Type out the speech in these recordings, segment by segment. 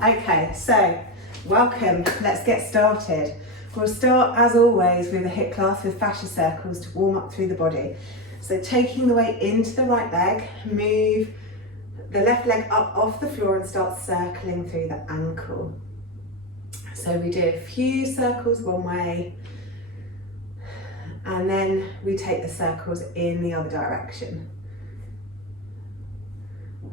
Okay, so welcome. Let's get started. We'll start as always with a HIIT class with fascia circles to warm up through the body. So taking the weight into the right leg, move the left leg up off the floor and start circling through the ankle. So we do a few circles one way and then we take the circles in the other direction.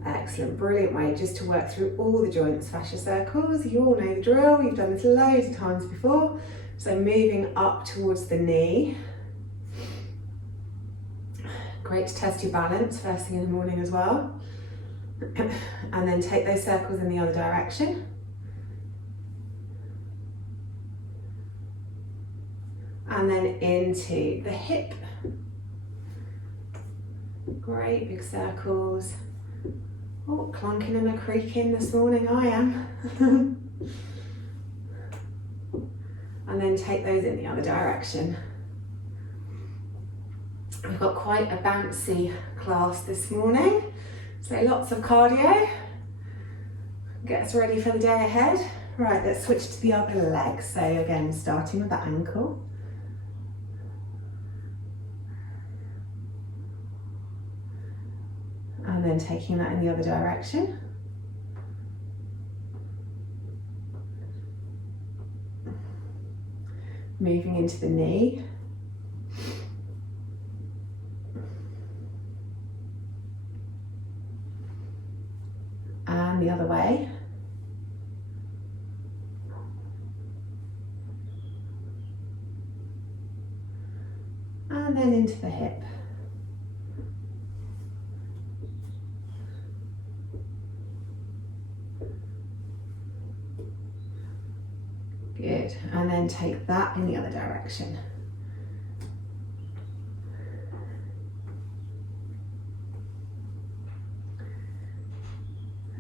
Excellent, brilliant way just to work through all the joints, fascia circles. You all know the drill, you've done this loads of times before. So moving up towards the knee. Great to test your balance first thing in the morning as well. And then take those circles in the other direction. And then into the hip. Great, big circles. Oh, clunking and a creaking this morning, I am. And then take those in the other direction. We've got quite a bouncy class this morning, so lots of cardio. Get us ready for the day ahead. Right, let's switch to the other leg. So again, starting with the ankle. And then taking that in the other direction. Moving into the knee. And the other way. And then into the hip. Good, and then take that in the other direction.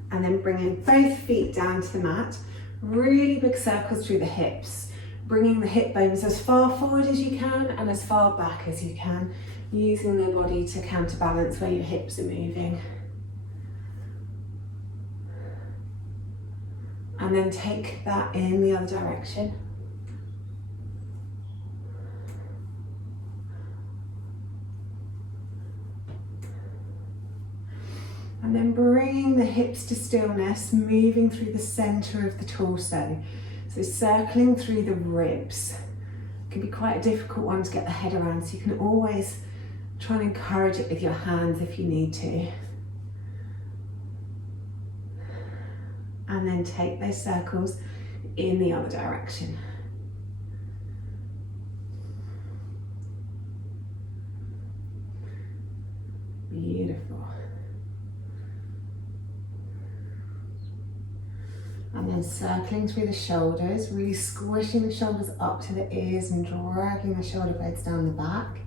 And then bringing both feet down to the mat, really big circles through the hips, bringing the hip bones as far forward as you can and as far back as you can, using the body to counterbalance where your hips are moving. And then take that in the other direction. And then bringing the hips to stillness, moving through the center of the torso. So circling through the ribs. It can be quite a difficult one to get the head around, so you can always try and encourage it with your hands if you need to. And then take those circles in the other direction. Beautiful. And then circling through the shoulders, really squishing the shoulders up to the ears and dragging the shoulder blades down the back.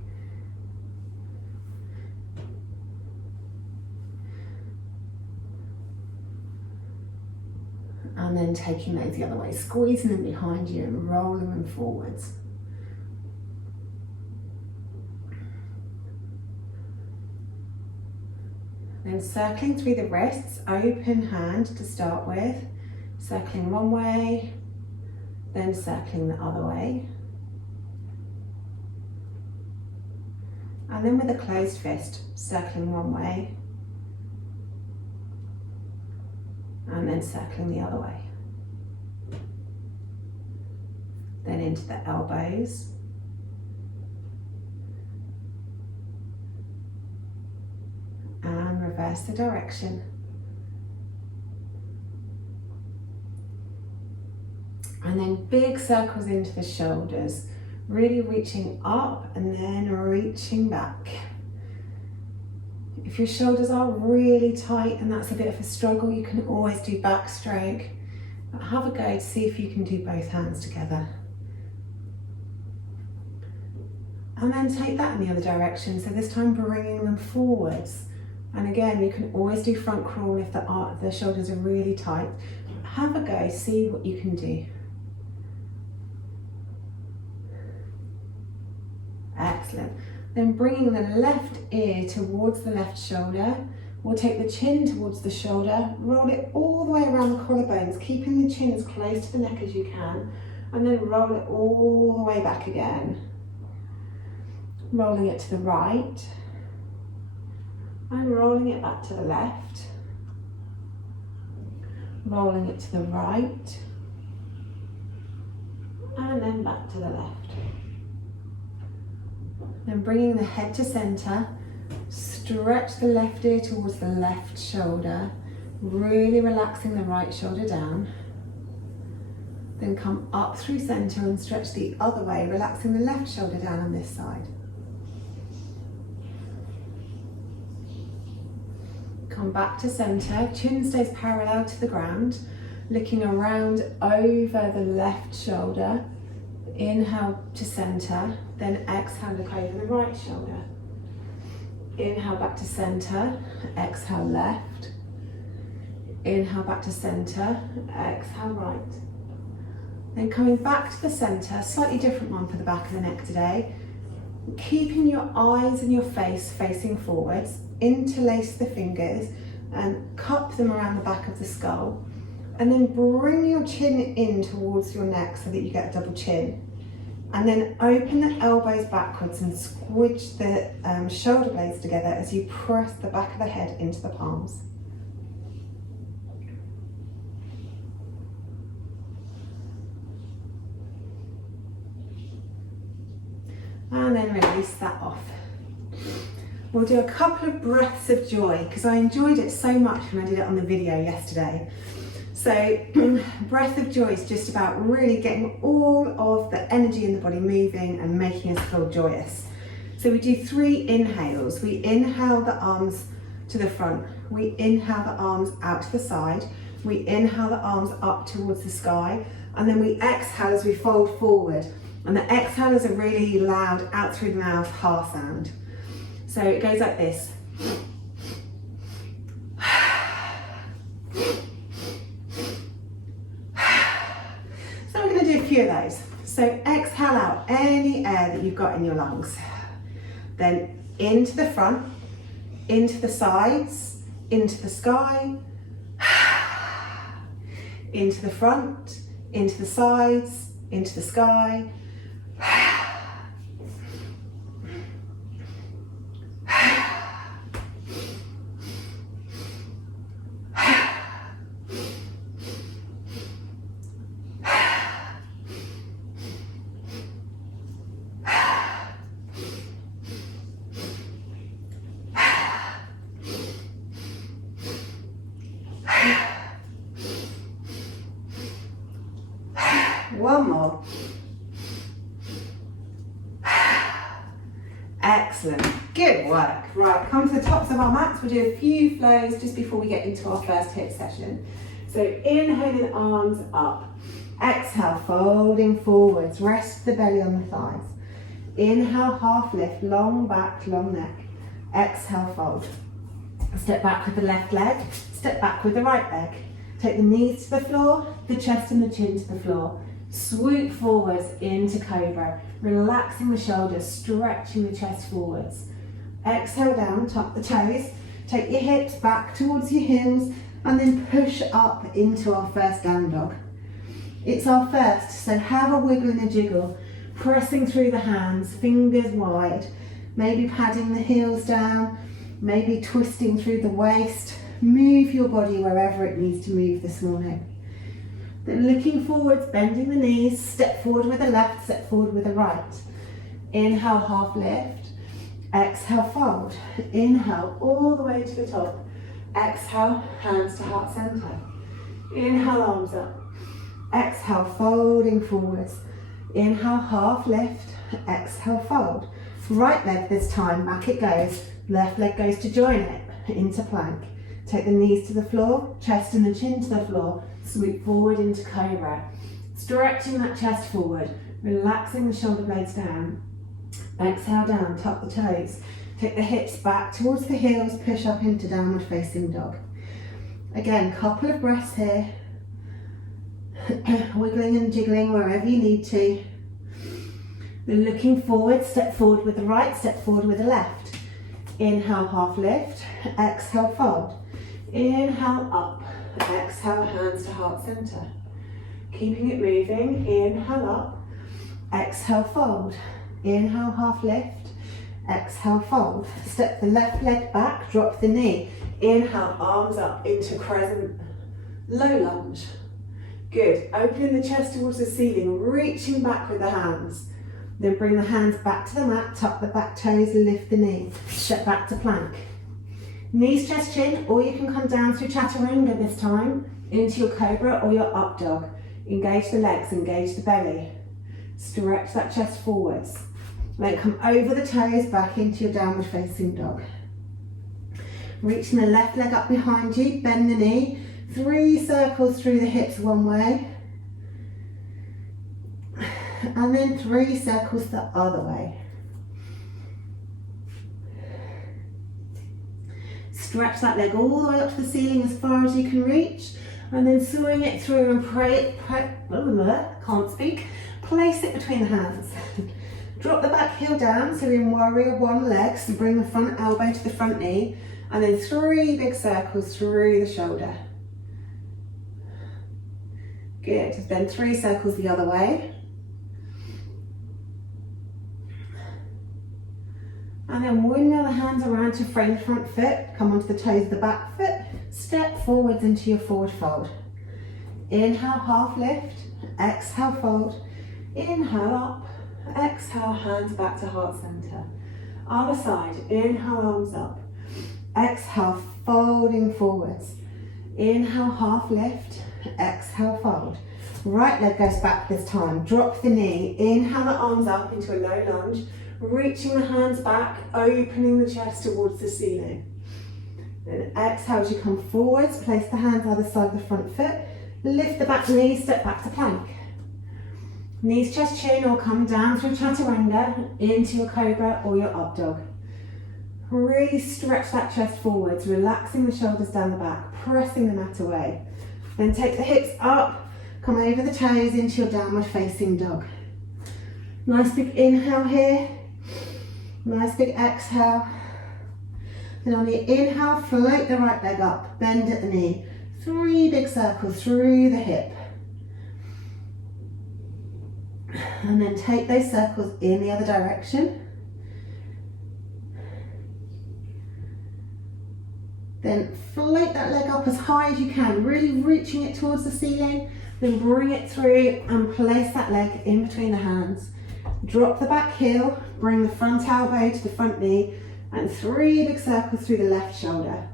And then taking those the other way, squeezing them behind you and rolling them forwards. Then circling through the wrists, open hand to start with, circling one way, then circling the other way. And then with a closed fist, circling one way, and then circling the other way. Then into the elbows. And reverse the direction. And then big circles into the shoulders, really reaching up and then reaching back. If your shoulders are really tight and that's a bit of a struggle, you can always do backstroke. But have a go to see if you can do both hands together. And then take that in the other direction. So this time bringing them forwards. And again, you can always do front crawl if the shoulders are really tight. Have a go, see what you can do. Excellent. Then bringing the left ear towards the left shoulder, We'll take the chin towards the shoulder, roll it all the way around the collarbones, keeping the chin as close to the neck as you can, and then roll it all the way back again. Rolling it to the right, and rolling it back to the left. Rolling it to the right, and then back to the left. Then bringing the head to center, stretch the left ear towards the left shoulder, really relaxing the right shoulder down. Then come up through center and stretch the other way, relaxing the left shoulder down on this side. Come back to center, chin stays parallel to the ground, looking around over the left shoulder. Inhale to center, then exhale, look over the right shoulder. Inhale back to center, exhale left. Inhale back to center, exhale right. Then coming back to the center, slightly different one for the back of the neck today. Keeping your eyes and your face facing forwards, interlace the fingers and cup them around the back of the skull. And then bring your chin in towards your neck so that you get a double chin. And then open the elbows backwards and squidge the shoulder blades together as you press the back of the head into the palms. And then release that off. We'll do a couple of breaths of joy because I enjoyed it so much when I did it on the video yesterday. So breath of joy is just about really getting all of the energy in the body moving and making us feel joyous. So we do 3 inhales. We inhale the arms to the front. We inhale the arms out to the side. We inhale the arms up towards the sky. And then we exhale as we fold forward. And the exhale is a really loud out through the mouth ha sound. So it goes like this. So we're going to do a few of those. So exhale out any air that you've got in your lungs. Then into the front, into the sides, into the sky, into the front, into the sides, into the sky. One more. Excellent, good work. Right, come to the tops of our mats. We'll do a few flows just before we get into our first HIIT session. So inhaling arms up. Exhale, folding forwards. Rest the belly on the thighs. Inhale, half lift, long back, long neck. Exhale, fold. Step back with the left leg. Step back with the right leg. Take the knees to the floor, the chest and the chin to the floor. Swoop forwards into cobra, relaxing the shoulders, stretching the chest forwards. Exhale down, tuck the toes, take your hips back towards your heels and then push up into our first down dog. It's our first, so have a wiggle and a jiggle, pressing through the hands, fingers wide, maybe padding the heels down, maybe twisting through the waist. Move your body wherever it needs to move this morning. Then looking forwards, bending the knees, step forward with the left, step forward with the right. Inhale, half lift. Exhale, fold. Inhale, all the way to the top. Exhale, hands to heart center. Inhale, arms up. Exhale, folding forwards. Inhale, half lift. Exhale, fold. Right leg this time, back it goes. Left leg goes to join it, into plank. Take the knees to the floor, chest and the chin to the floor. Swoop forward into cobra. Stretching that chest forward, relaxing the shoulder blades down. Exhale down, tuck the toes. Take the hips back towards the heels, push up into downward facing dog. Again, couple of breaths here. Wiggling and jiggling wherever you need to. Then looking forward, step forward with the right, step forward with the left. Inhale, half lift. Exhale, fold. Inhale, up. Exhale, hands to heart center. Keeping it moving. Inhale, up. Exhale, fold. Inhale, half lift. Exhale, fold. Step the left leg back, drop the knee. Inhale, arms up into crescent low lunge. Good. Opening the chest towards the ceiling, reaching back with the hands. Then bring the hands back to the mat, tuck the back toes, lift the knee. Step back to plank. Knees, chest, chin, or you can come down through chaturanga this time, into your cobra or your up dog. Engage the legs, engage the belly. Stretch that chest forwards. Then come over the toes, back into your downward facing dog. Reaching the left leg up behind you, bend the knee. 3 circles through the hips one way. And then 3 circles the other way. Stretch that leg all the way up to the ceiling as far as you can reach. And then swing it through and can't speak. Place it between the hands. Drop the back heel down, so we're in warrior one legs, and bring the front elbow to the front knee, and then 3 big circles through the shoulder. Good, then 3 circles the other way. And then windmill the hands around to frame the front foot, come onto the toes of the back foot, step forwards into your forward fold. Inhale, half lift, exhale, fold, inhale up, exhale, hands back to heart center. Other side, inhale, arms up, exhale, folding forwards. Inhale, half lift, exhale, fold. Right leg goes back this time, drop the knee, inhale the arms up into a low lunge, reaching the hands back, opening the chest towards the ceiling. Then exhale as you come forwards, place the hands either side of the front foot, lift the back knee, step back to plank. Knees, chest, chin, or come down through chaturanga into your cobra or your up dog. Really stretch that chest forwards, relaxing the shoulders down the back, pressing the mat away. Then take the hips up, come over the toes into your downward facing dog. Nice big inhale here, nice big exhale. Then on the inhale, float the right leg up, bend at the knee. 3 big circles through the hip. And then take those circles in the other direction. Then float that leg up as high as you can, really reaching it towards the ceiling. Then bring it through and place that leg in between the hands. Drop the back heel, bring the front elbow to the front knee, and 3 big circles through the left shoulder.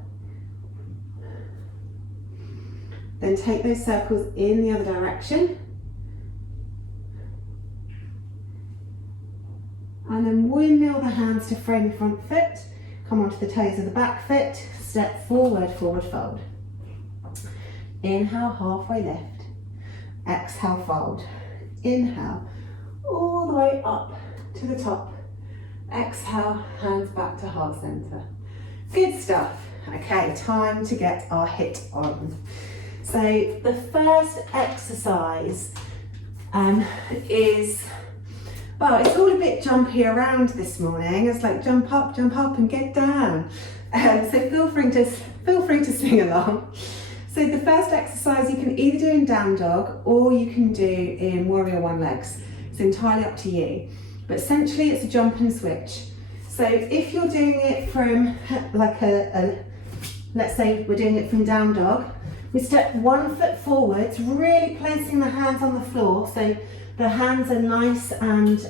Then take those circles in the other direction. And then windmill the hands to frame the front foot, come onto the toes of the back foot, step forward, forward fold. Inhale, halfway lift. Exhale, fold. Inhale, all the way up to the top. Exhale, hands back to heart center. Good stuff. Okay, time to get our HIIT on. So the first exercise is, well, it's all a bit jumpy around this morning. It's like jump up and get down. So feel free to sing along. So the first exercise you can either do in down dog or you can do in warrior one legs. It's entirely up to you. But essentially it's a jump and switch. So if you're doing it from like let's say we're doing it from down dog, we step 1 foot forwards, really placing the hands on the floor. So the hands are nice and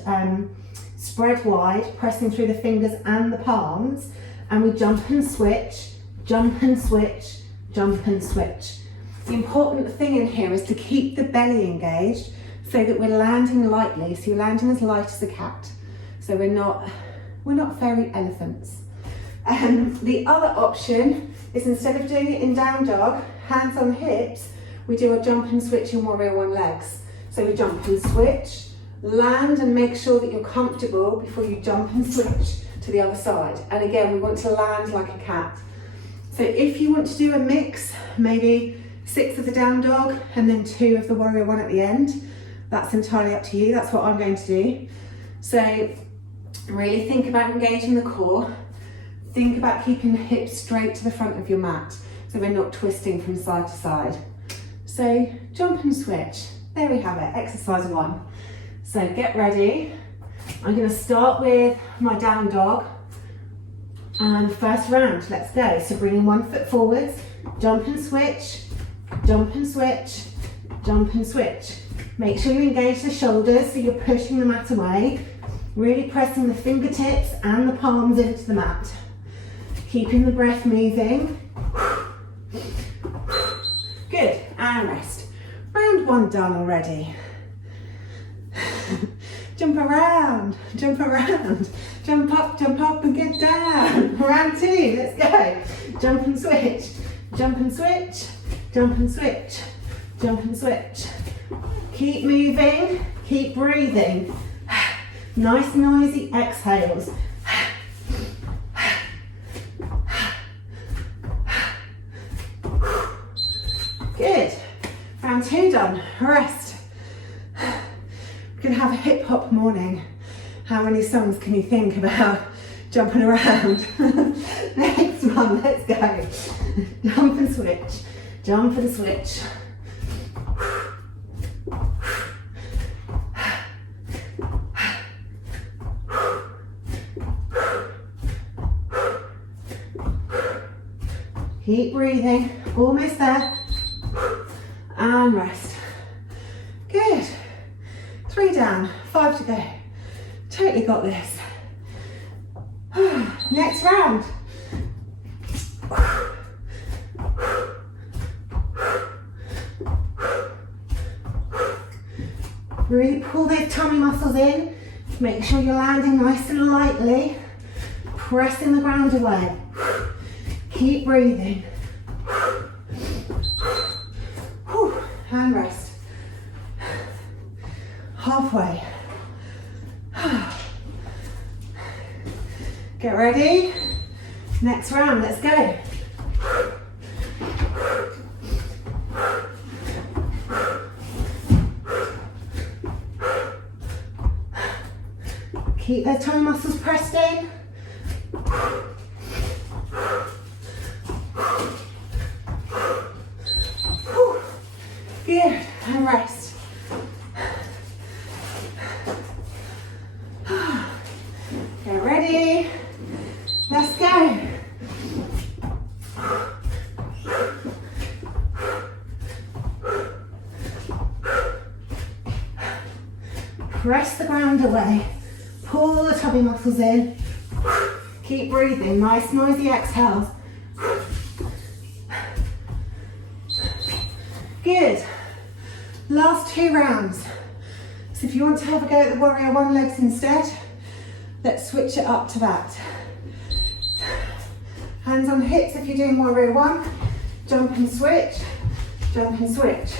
spread wide, pressing through the fingers and the palms. And we jump and switch, jump and switch, jump and switch. The important thing in here is to keep the belly engaged so that we're landing lightly. So you're landing as light as a cat. So we're not fairy elephants. The other option is instead of doing it in down dog, hands on hips, we do a jump and switch in warrior one legs. So we jump and switch, land and make sure that you're comfortable before you jump and switch to the other side. And again, we want to land like a cat. So if you want to do a mix, maybe 6 of the down dog and then 2 of the warrior one at the end, that's entirely up to you. That's what I'm going to do. So really think about engaging the core. Think about keeping the hips straight to the front of your mat so we're not twisting from side to side. So jump and switch. There we have it, exercise 1. So get ready. I'm going to start with my down dog. And first round, let's go. So bringing one foot forwards, jump and switch, jump and switch, jump and switch. Make sure you engage the shoulders so you're pushing the mat away, really pressing the fingertips and the palms into the mat. Keeping the breath moving. Good, and rest. Round 1 done already. Jump around, jump around. Jump up and get down. Round 2, let's go. Jump and switch, jump and switch, jump and switch, jump and switch. Keep moving, keep breathing. Nice noisy exhales. Good. Round 2 done, rest. We're gonna have a hip hop morning. How many songs can you think about jumping around? Next one, let's go. Jump and switch, jump and switch. Keep breathing, almost there. And rest. Good. 3 down, 5 to go. Totally got this. Next round. Really pull those tummy muscles in. Make sure you're landing nice and lightly. Pressing the ground away. Keep breathing. And rest. Halfway. Get ready. Next round, let's go. Keep those tummy muscles pressed in. Good, and rest. Get ready. Let's go. Press the ground away. Pull the tummy muscles in. Keep breathing. Nice noisy exhales. Good. Last 2 rounds. So if you want to have a go at the warrior 1 legs instead, let's switch it up to that. Hands on hips if you're doing warrior 1. Jump and switch, jump and switch.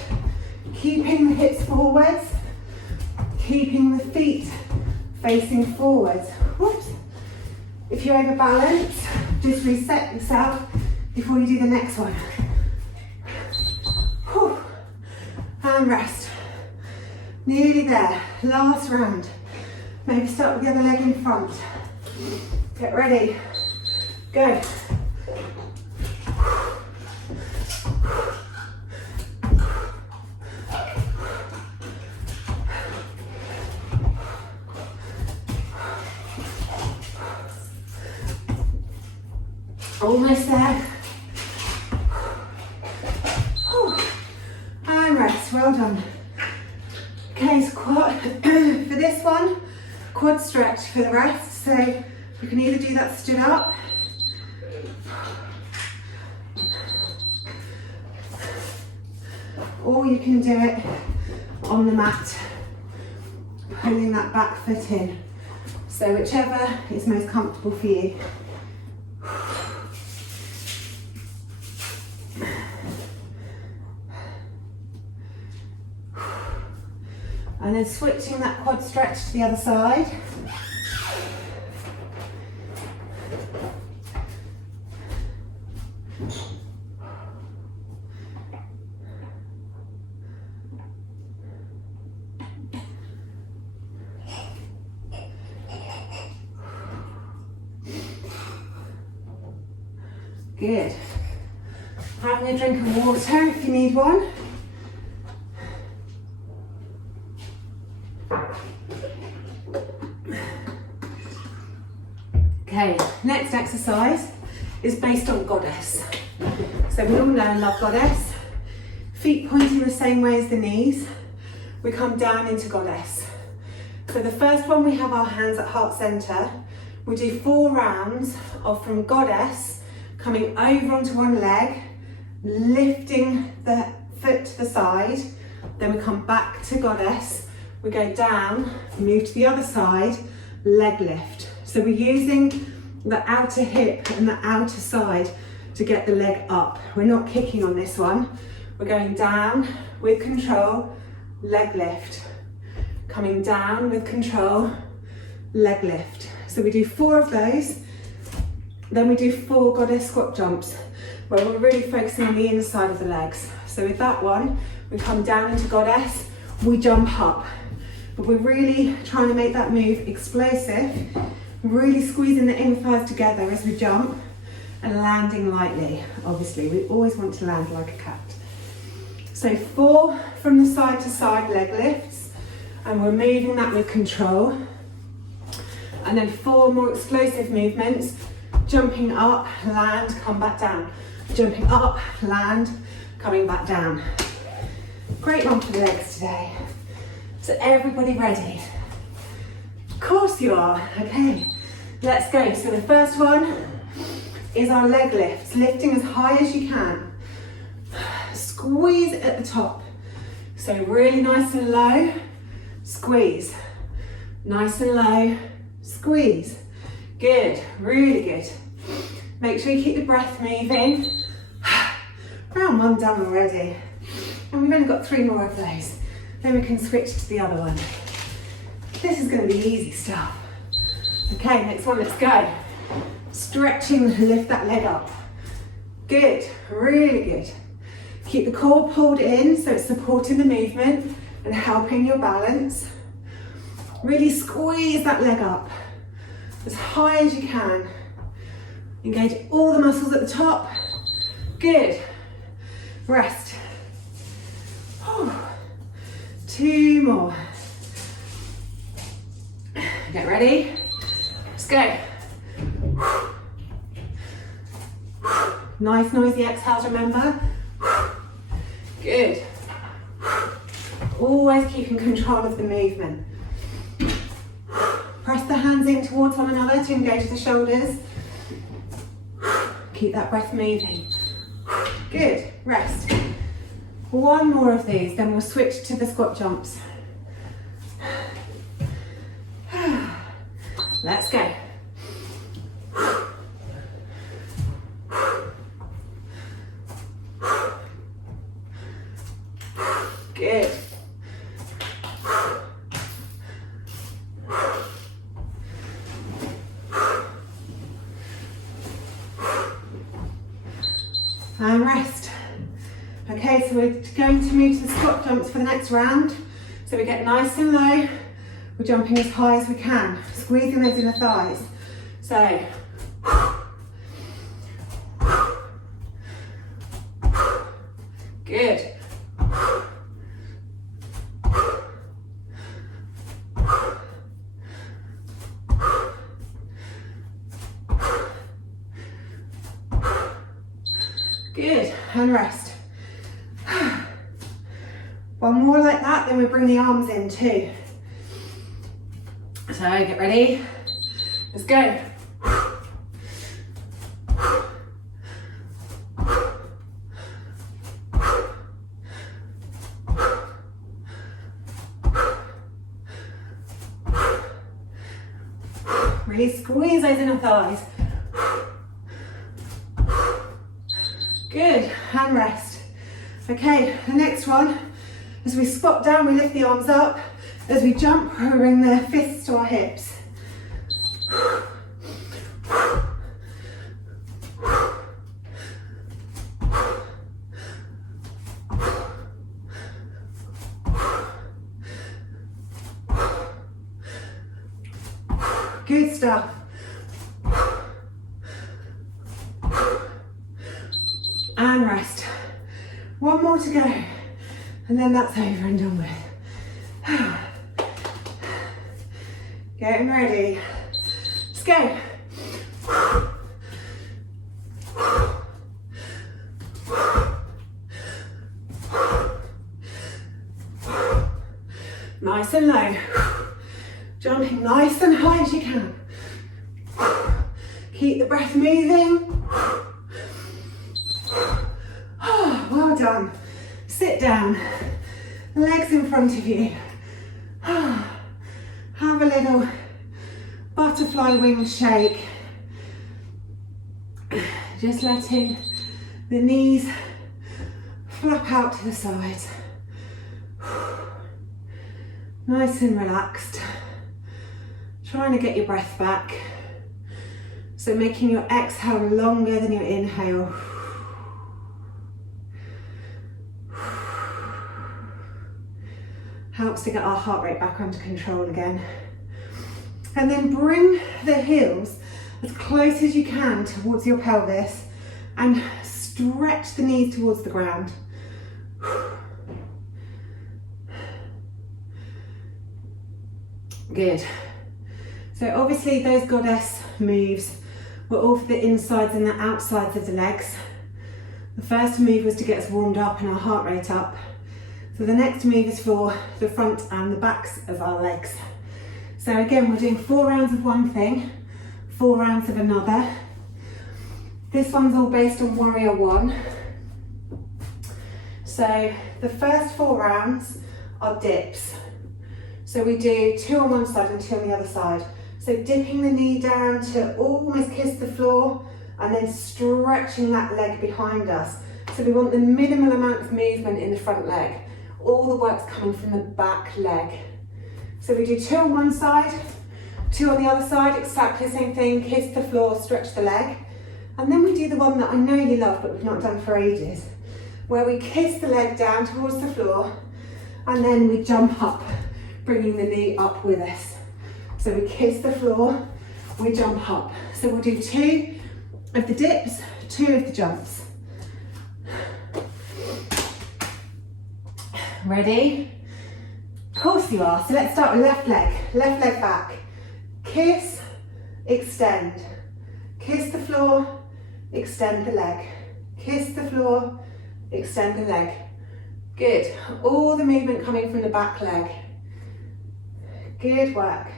Keeping the hips forwards, keeping the feet facing forwards. Whoops. If you're over balance, just reset yourself before you do the next one. Whew. And rest. Nearly there. Last round. Maybe start with the other leg in front. Get ready. Go. Almost there. Whew. And rest, well done. Okay, so quad, for this one, quad stretch for the rest. So you can either do that stood up, or you can do it on the mat, pulling that back foot in. So whichever is most comfortable for you. And then switching that quad stretch to the other side. Good. Having a drink of water if you need one. Okay, next exercise is based on goddess. So we all know and love goddess. Feet pointing the same way as the knees. We come down into goddess. So the first one, we have our hands at heart center. We do 4 rounds of from goddess, coming over onto one leg, lifting the foot to the side. Then we come back to goddess. We go down, move to the other side, leg lift. So we're using the outer hip and the outer side to get the leg up. We're not kicking on this one. We're going down with control, leg lift. Coming down with control, leg lift. So we do 4 of those. Then we do 4 goddess squat jumps, where we're really focusing on the inside of the legs. So with that one, we come down into goddess, we jump up. But we're really trying to make that move explosive, really squeezing the inner thighs together as we jump and landing lightly. Obviously, we always want to land like a cat. So 4 from the side to side leg lifts, and we're moving that with control. And then 4 more explosive movements, jumping up, land, come back down. Jumping up, land, coming back down. Great one for the legs today. So everybody ready? Of course you are. Okay, let's go. So the first one is our leg lifts, lifting as high as you can. Squeeze at the top. So really nice and low, squeeze. Nice and low, squeeze. Good, really good. Make sure you keep the breath moving. Round 1 done already. And we've only got 3 more of those. Then we can switch to the other one. This is going to be easy stuff. Okay, next one, let's go. Stretching, lift that leg up. Good, really good. Keep the core pulled in so it's supporting the movement and helping your balance. Really squeeze that leg up as high as you can. Engage all the muscles at the top. Good. Rest. 2 more. Get ready. Let's go. Nice noisy exhales, remember. Good. Always keeping control of the movement. Press the hands in towards one another to engage the shoulders. Keep that breath moving. Good. Rest. 1 more of these, then we'll switch to the squat jumps. Let's go. Good. And rest. Okay, so we're going to move to the squat jumps for the next round. So we get nice and low. We're jumping as high as we can, squeezing those inner thighs. So, good. Good, and rest. 1 more like that, then we bring the arms in too. So get ready, let's go. Really squeeze those inner thighs. Good, and rest. Okay, the next one, as we squat down, we lift the arms up. As we jump, we bring the fists to our hips. Good stuff. more to go. And then that's over and done with. Getting ready. Let's go. Nice and low. Jumping nice and high as you can. Keep the breath moving. Oh, well done. Sit down. Legs in front of you. Have a little butterfly wing shake. Just letting the knees flap out to the sides. Nice and relaxed. Trying to get your breath back. So making your exhale longer than your inhale. Helps to get our heart rate back under control again. And then bring the heels as close as you can towards your pelvis and stretch the knees towards the ground. Good. So obviously those goddess moves were all for the insides and the outsides of the legs. The first move was to get us warmed up and our heart rate up. So the next move is for the front and the backs of our legs. So again, we're doing 4 rounds of one thing, 4 rounds of another. This one's all based on Warrior 1. So the first 4 rounds are dips. So we do 2 on one side and 2 on the other side. So dipping the knee down to almost kiss the floor and then stretching that leg behind us. So we want the minimal amount of movement in the front leg. All the work's coming from the back leg. So we do 2 on one side, 2 on the other side, exactly the same thing, kiss the floor, stretch the leg. And then we do the one that I know you love but we've not done for ages, where we kiss the leg down towards the floor and then we jump up, bringing the knee up with us. So we kiss the floor, we jump up. So we'll do 2 of the dips, 2 of the jumps. Ready? Of course you are. So let's start with left leg back. Kiss, extend. Kiss the floor, extend the leg. Kiss the floor, extend the leg. Good. All the movement coming from the back leg. Good work.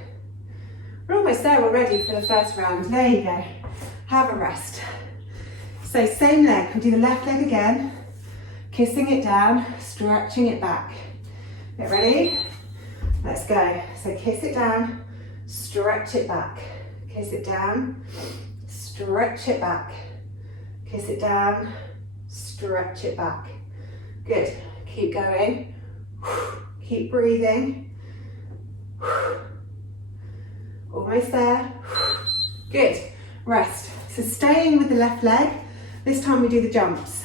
We're almost there already for the first round. There you go. Have a rest. So same leg. We'll do the left leg again. Kissing it down, stretching it back. Get ready? Let's go. So kiss it down, stretch it back. Kiss it down, stretch it back. Kiss it down, stretch it back. Good. Keep going. Keep breathing. Almost there. Good. Rest. So staying with the left leg, this time we do the jumps.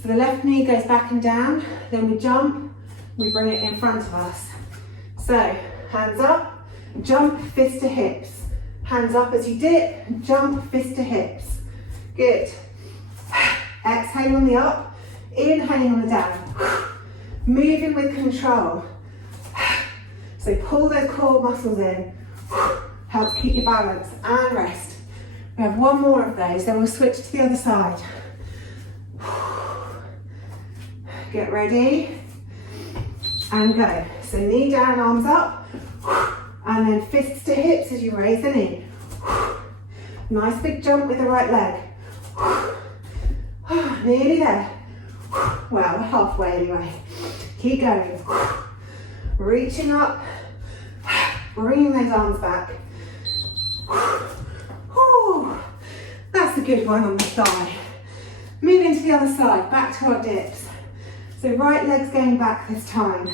So the left knee goes back and down, then we jump, we bring it in front of us. So hands up, jump, fist to hips. Hands up as you dip, jump, fist to hips. Good. Exhale on the up, inhaling on the down. Moving with control. So pull those core muscles in. Help keep your balance and rest. We have 1 more of those, then we'll switch to the other side. Get ready and go. So knee down, arms up, and then fists to hips as you raise the knee. Nice big jump with the right leg. Nearly there. Well, we're halfway anyway. Keep going. Reaching up, bringing those arms back. That's a good one on the thigh. Moving to the other side, back to our dips. So right leg's going back this time.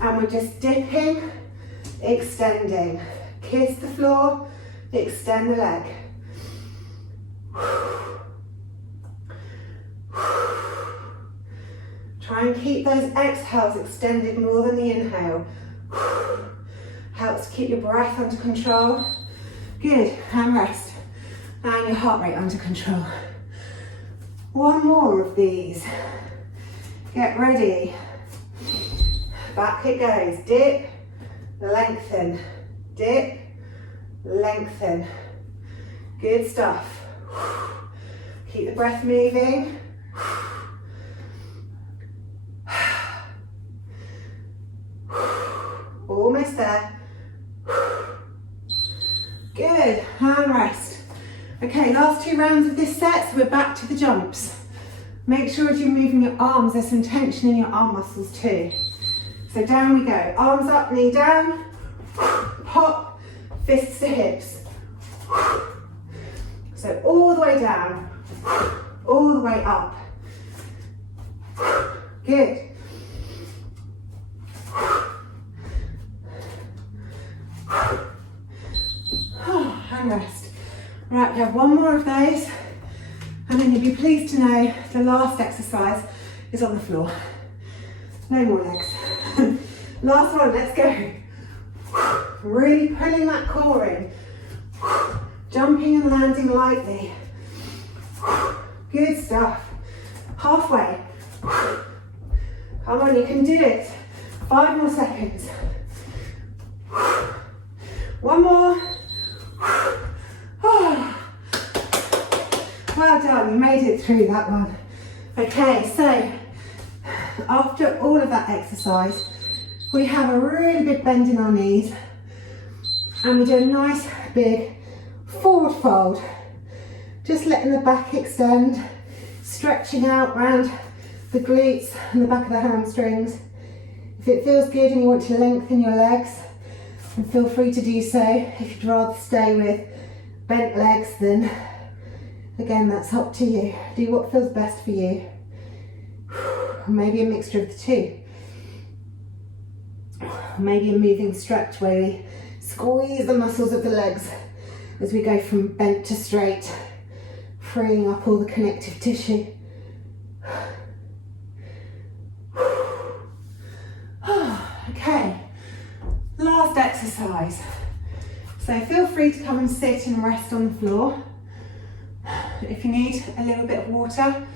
And we're just dipping, extending. Kiss the floor, extend the leg. Try and keep those exhales extended more than the inhale. Helps keep your breath under control. Good, and rest. And your heart rate under control. One more of these. Get ready. Back it goes. Dip, lengthen, dip, lengthen. Good stuff. Keep the breath moving. Almost there. Good, and rest. Okay, last 2 rounds of this set, so we're back to the jumps. Make sure as you're moving your arms, there's some tension in your arm muscles too. So down we go, arms up, knee down, pop, fists to hips. So all the way down, all the way up. Good. And rest. Right, we have one more of those, and then you'll be pleased to know the last exercise is on the floor. No more legs. Last one, let's go. Really pulling that core in. Jumping and landing lightly. Good stuff. Halfway. Come on, you can do it. 5 more seconds. One more. Well done, you made it through that one. Okay, so after all of that exercise, we have a really big bend in our knees, and we do a nice big forward fold, just letting the back extend, stretching out around the glutes and the back of the hamstrings. If it feels good and you want to lengthen your legs, then feel free to do so. If you'd rather stay with bent legs, then again, that's up to you. Do what feels best for you. Maybe a mixture of the two. Maybe a moving stretch where we squeeze the muscles of the legs as we go from bent to straight, freeing up all the connective tissue. Okay, last exercise. So feel free to come and sit and rest on the floor. If you need a little bit of water,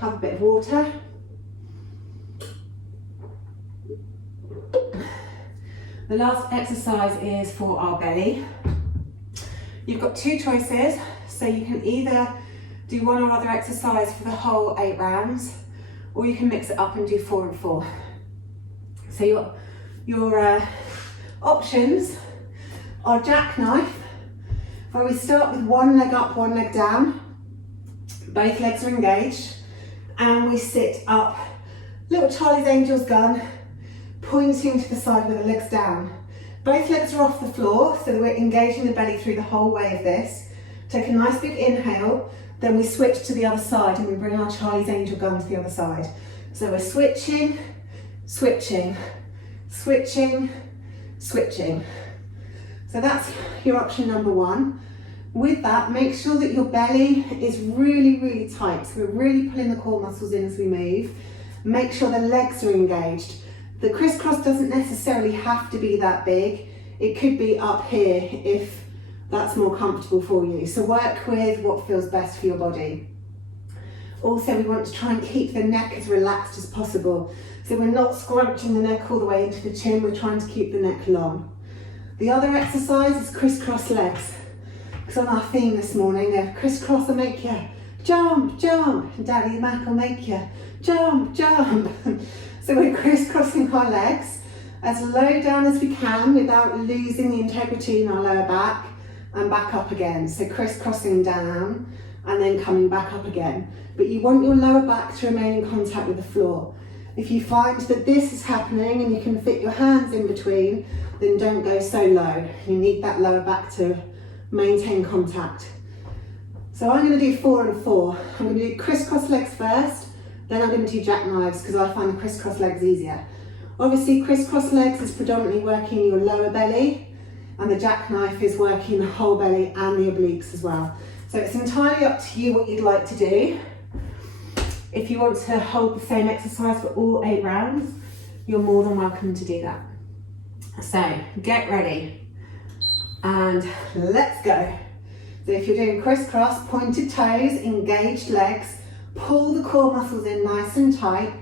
have a bit of water. The last exercise is for our belly. You've got 2 choices, so you can either do one or other exercise for the whole 8 rounds, or you can mix it up and do 4 and 4. So your options are jackknife, where we start with one leg up, one leg down. Both legs are engaged, and we sit up, little Charlie's Angels gun, pointing to the side with the legs down. Both legs are off the floor, so that we're engaging the belly through the whole way of this. Take a nice big inhale, then we switch to the other side and we bring our Charlie's Angel gun to the other side. So we're switching, switching, switching, switching. So that's your option number 1. With that, make sure that your belly is really, really tight. So we're really pulling the core muscles in as we move. Make sure the legs are engaged. The crisscross doesn't necessarily have to be that big. It could be up here if that's more comfortable for you. So work with what feels best for your body. Also, we want to try and keep the neck as relaxed as possible. So we're not scrunching the neck all the way into the chin, we're trying to keep the neck long. The other exercise is crisscross legs. Because on our theme this morning, crisscross will make you jump, jump, and Daddy Mac will make you jump, jump. So we're crisscrossing our legs as low down as we can without losing the integrity in our lower back, and back up again. So crisscrossing down and then coming back up again. But you want your lower back to remain in contact with the floor. If you find that this is happening and you can fit your hands in between, then don't go so low. You need that lower back to maintain contact. So I'm going to do 4 and 4. I'm going to do crisscross legs first, then I'm going to do jackknives because I find the crisscross legs easier. Obviously, crisscross legs is predominantly working your lower belly, and the jackknife is working the whole belly and the obliques as well. So it's entirely up to you what you'd like to do. If you want to hold the same exercise for all 8 rounds, you're more than welcome to do that. So get ready and let's go. So if you're doing crisscross, pointed toes, engaged legs, Pull the core muscles in nice and tight.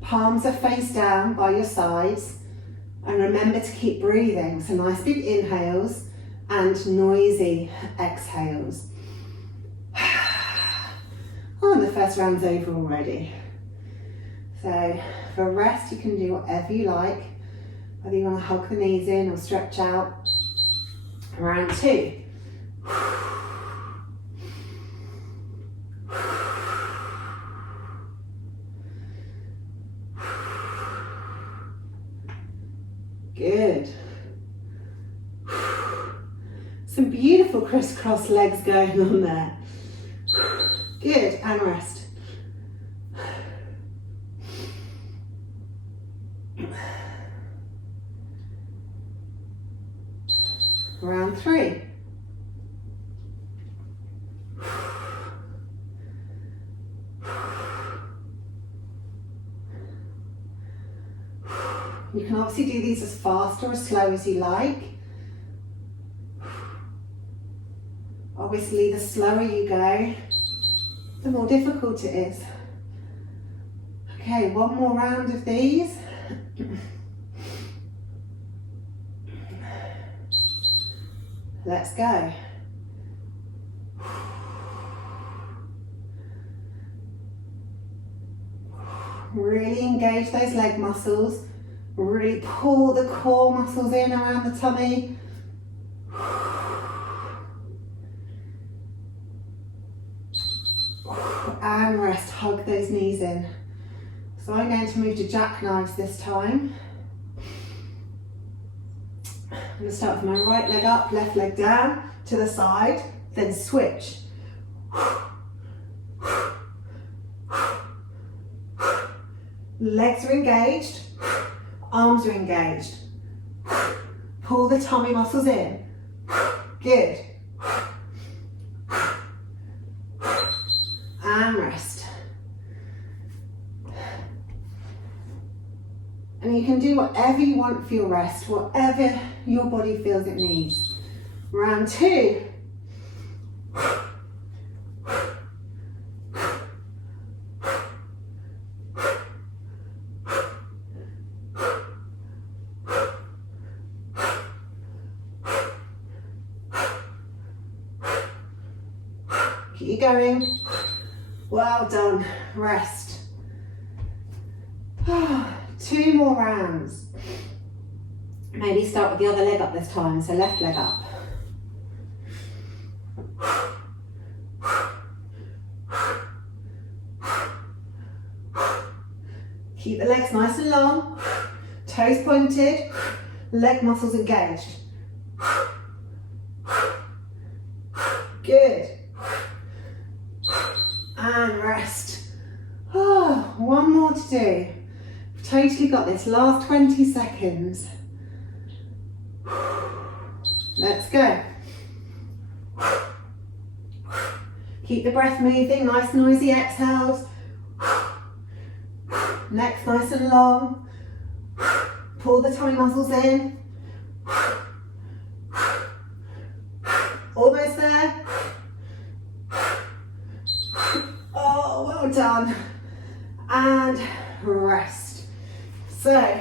Palms are face down by your sides. And remember to keep breathing. So nice big inhales and noisy exhales. Oh, and the first round's over already. So for rest, you can do whatever you like. Whether you want to hug the knees in or stretch out. Round 2. Good. Some beautiful crisscross legs going on there. Good, and rest. Round 3. You can obviously do these as fast or as slow as you like. Obviously, the slower you go, the more difficult it is. Okay, one more round of these. Let's go. Really engage those leg muscles. Really pull the core muscles in around the tummy. And rest, hug those knees in. So I'm going to move to jackknives this time. I'm going to start with my right leg up, left leg down, to the side, then switch. Legs are engaged, arms are engaged. Pull the tummy muscles in. Good. And rest. And you can do whatever you want for your rest, whatever your body feels it needs. Round 2. Keep going. Well done. Rest. 2 more rounds. Maybe start with the other leg up this time, so left leg up. Keep the legs nice and long, toes pointed, leg muscles engaged. Good. And rest. One more to do. Totally got this. Last 20 seconds. Let's go. Keep the breath moving, nice noisy exhales. Neck nice and long. Pull the tummy muscles in. Almost there. Oh, well done. And rest. So,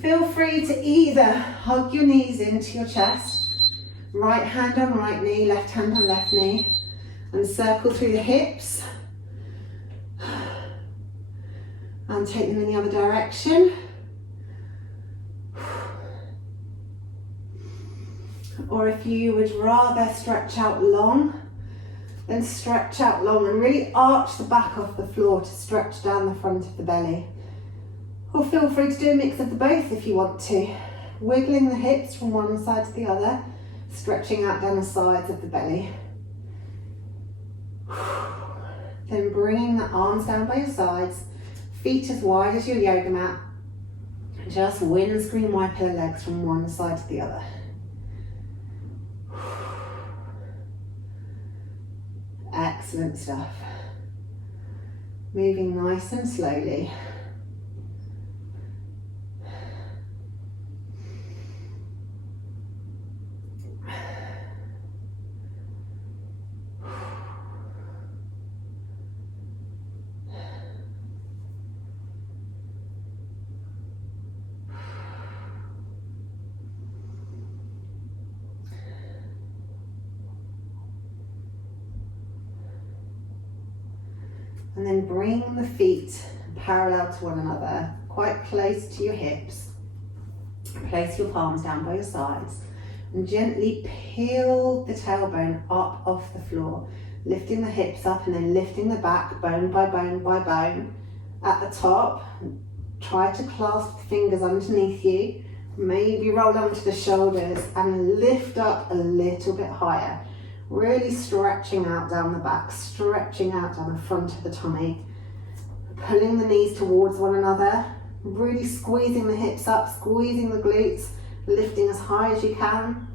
feel free to either hug your knees into your chest, right hand on right knee, left hand on left knee, and circle through the hips. And take them in the other direction. Or if you would rather stretch out long, then stretch out long and really arch the back off the floor to stretch down the front of the belly. Or feel free to do a mix of the both if you want to. Wiggling the hips from one side to the other, stretching out down the sides of the belly. Then bringing the arms down by your sides, feet as wide as your yoga mat. Just windscreen wiper the legs from one side to the other. Excellent stuff. Moving nice and slowly. And then bring the feet parallel to one another, quite close to your hips. Place your palms down by your sides and gently peel the tailbone up off the floor, lifting the hips up and then lifting the back bone by bone by bone. At the top, try to clasp the fingers underneath you, maybe roll onto the shoulders and lift up a little bit higher. Really stretching out down the back, stretching out down the front of the tummy, pulling the knees towards one another, really squeezing the hips up, squeezing the glutes, lifting as high as you can.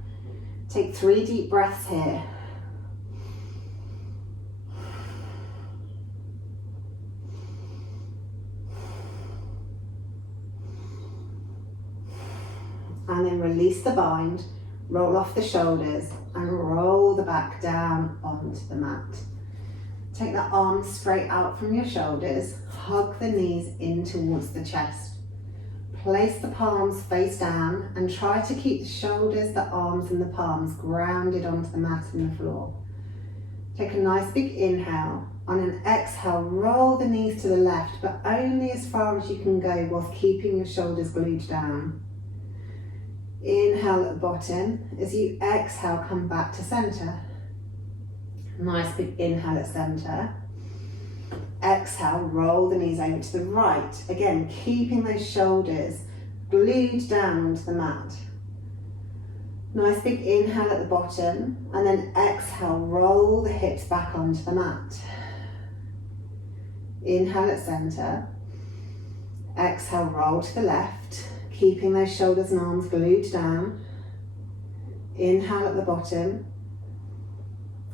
Take 3 deep breaths here. And then release the bind, roll off the shoulders and roll the back down onto the mat. Take the arms straight out from your shoulders, hug the knees in towards the chest. Place the palms face down and try to keep the shoulders, the arms and the palms grounded onto the mat and the floor. Take a nice big inhale. On an exhale, roll the knees to the left, but only as far as you can go whilst keeping your shoulders glued down. Inhale at the bottom. As you exhale, come back to center. Nice big inhale at center. Exhale, roll the knees over to the right. Again, keeping those shoulders glued down onto the mat. Nice big inhale at the bottom, and then exhale, roll the hips back onto the mat. Inhale at center. Exhale, roll to the left, keeping those shoulders and arms glued down. Inhale at the bottom,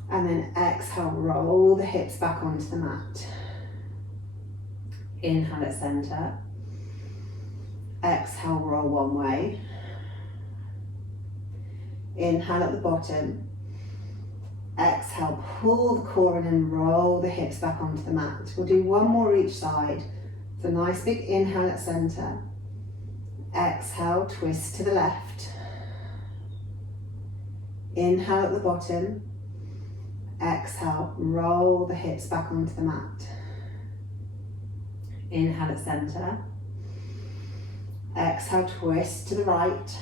and then exhale, roll the hips back onto the mat. Inhale at center. Exhale, roll one way. Inhale at the bottom. Exhale, pull the core in and roll the hips back onto the mat. We'll do one more each side. So nice big inhale at center. Exhale, twist to the left. Inhale at the bottom. Exhale, roll the hips back onto the mat. Inhale at center. Exhale, twist to the right.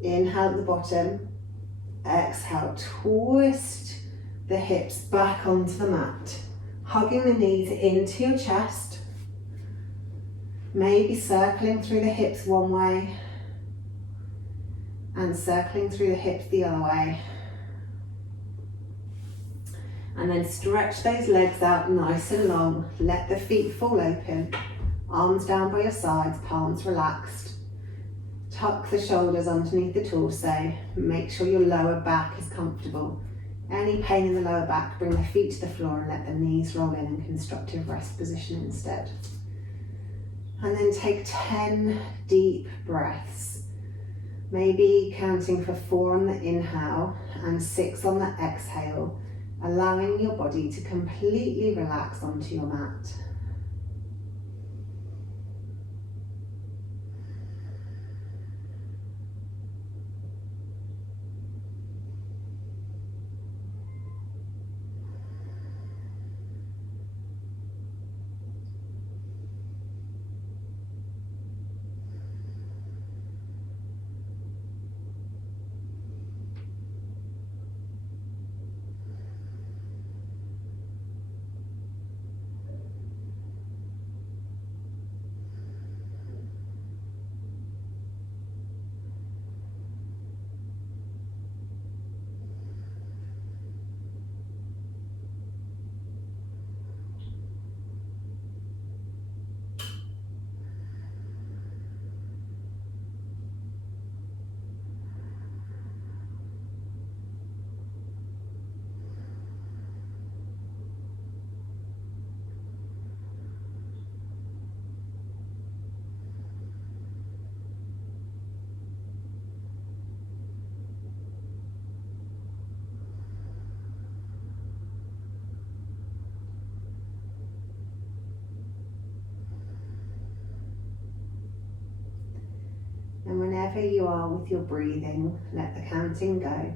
Inhale at the bottom. Exhale, twist the hips back onto the mat. Hugging the knees into your chest. Maybe circling through the hips one way and circling through the hips the other way. And then stretch those legs out nice and long. Let the feet fall open. Arms down by your sides, palms relaxed. Tuck the shoulders underneath the torso. Make sure your lower back is comfortable. Any pain in the lower back, bring the feet to the floor and let the knees roll in constructive rest position instead. And then take 10 deep breaths. Maybe counting for 4 on the inhale and 6 on the exhale, allowing your body to completely relax onto your mat. And whenever you are with your breathing, let the counting go.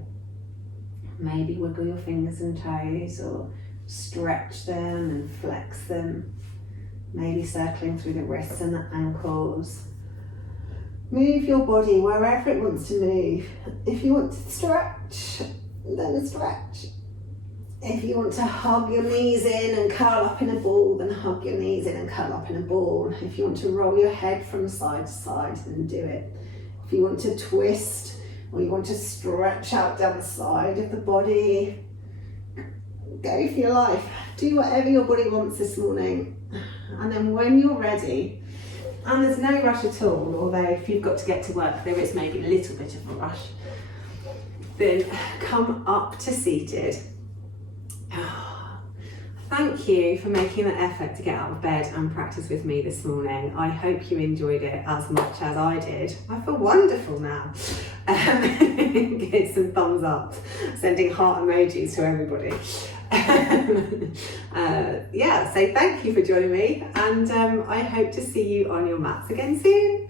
Maybe wiggle your fingers and toes or Stretch them and flex them, maybe circling through the wrists and the ankles. Move your body wherever it wants to move. If you want to stretch, then stretch. If you want to hug your knees in and curl up in a ball, then hug your knees in and curl up in a ball. If you want to roll your head from side to side, then do it. If you want to twist or you want to stretch out down the side of the body, go for your life. Do whatever your body wants this morning. And then when you're ready, and there's no rush at all, although if you've got to get to work, there is maybe a little bit of a rush, then come up to seated. Thank you for making the effort to get out of bed and practice with me this morning. I hope you enjoyed it as much as I did. I feel wonderful now. Get some thumbs up, sending heart emojis to everybody. So thank you for joining me, and I hope to see you on your mats again soon.